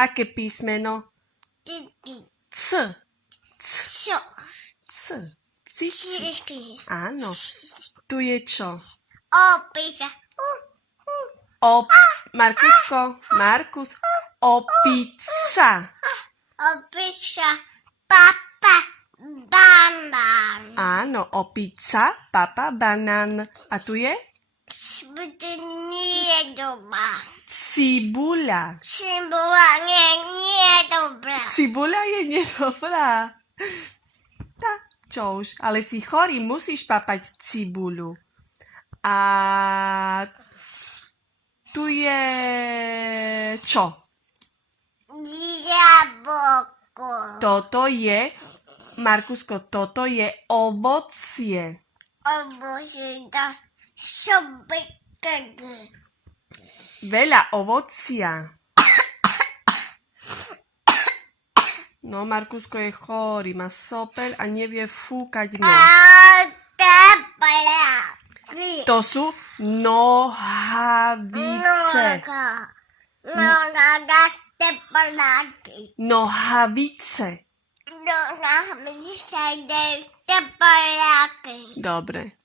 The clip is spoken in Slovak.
Aké písmeno? C. Čo? C. Cici. Áno. Tu je čo? Opica. Markus, opica. Opica. Papa. Banán. Áno, opica, papa, banán. A tu je? Nie je dobrá. Cibuľa. Cibuľa nie je dobrá. Cibuľa je nedobrá. Čo už, ale si chorý, musíš papať cibuľu. A tu je čo? Jablko. Toto je, Markusko, toto je ovocie. Obože dá sobekedy. Veľa ovocia. No, Markusko je chorý, má sopeľ a nevie fúkať nos. Tepláky. To sú nohavice. Tepláky. Nohavice. Nohavice. Tepláky. Dobre.